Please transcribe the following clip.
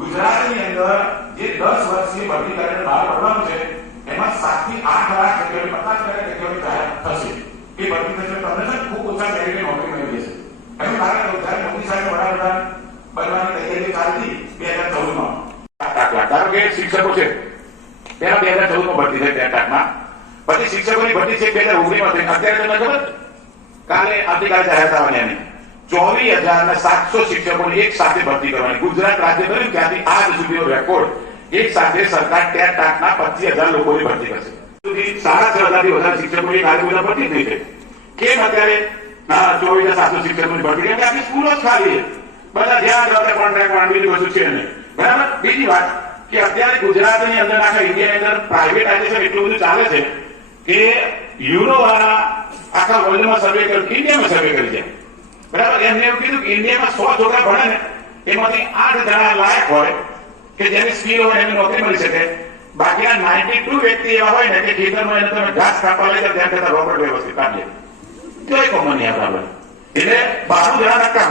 ગુજરાતની અંદર જે 10 વર્ષની ભરતી કરીને બહાર પડવાનું છે એમાં 7 થી 8 લાખ જગ્યાએ 50 જગ્યાએ જાહેર થશે. એ ભરતી થશે તમને છે ખૂબ ઓછા મેરિટે નોકરી મળી જશે. એનું કારણ જ્યારે મોદી સાહેબ વડાપ્રધાન બનવાની તૈયારી ચાલતી 2014માં 8 લાખ ધારો કે શિક્ષકો છે તેના 2014માં ભરતી થઈ 8 લાખમાં. પછી શિક્ષકોની ભરતી છે 2019માં થઈ. અત્યારે તમને ખબર કાલે આવતીકાલે જાહેર થવાની એની 24,700 શિક્ષકોની એક સાથે ભરતી કરવાની. ગુજરાત રાજ્ય કર્યું ત્યાંથી આજ સુધીનો રેકોર્ડ એક સાથે સરકાર ટેટ ટાટના 25,000 લોકોની ભરતી કરશે. સુધી 6,500 થી વધારે શિક્ષકોની કાર્યક્રમ ભરતી થઈ છે. કેમ અત્યારે 24,700 શિક્ષકોની ભરતી? કેમ કે આખી સ્કૂલો જ ખાલી છે. બધા જ્યાં જતા કોન્ટ્રાક્ટ માંડવી વસ્તુ છે નહીં. બરાબર. બીજી વાત કે અત્યારે ગુજરાતની અંદર આખા ઇન્ડિયાની અંદર પ્રાઇવેટાઇઝેશન એટલું બધું ચાલે છે કે યુરોવાળા આખા વર્લ્ડમાં સર્વે કર્યું, ઇન્ડિયામાં સર્વે કરી છે. બરાબર. એમને એવું કીધું કે ઇન્ડિયામાં 100 છોકરા ભણે ને એમાંથી 8 જણા લાયક હોય કે જેની સ્કિલ હોય એને નોકરી મળી શકે. બાકીના 92 વ્યક્તિ એવા હોય ને કે ખેતરમાં એને તમે ઘાસ કાપવા લઈ જાવ ત્યાં કરતા રોબોટ વ્યવસ્થિત કાઢીએ તો એ કોમન નહીં. બરાબર. એટલે 12 જણા નક્કા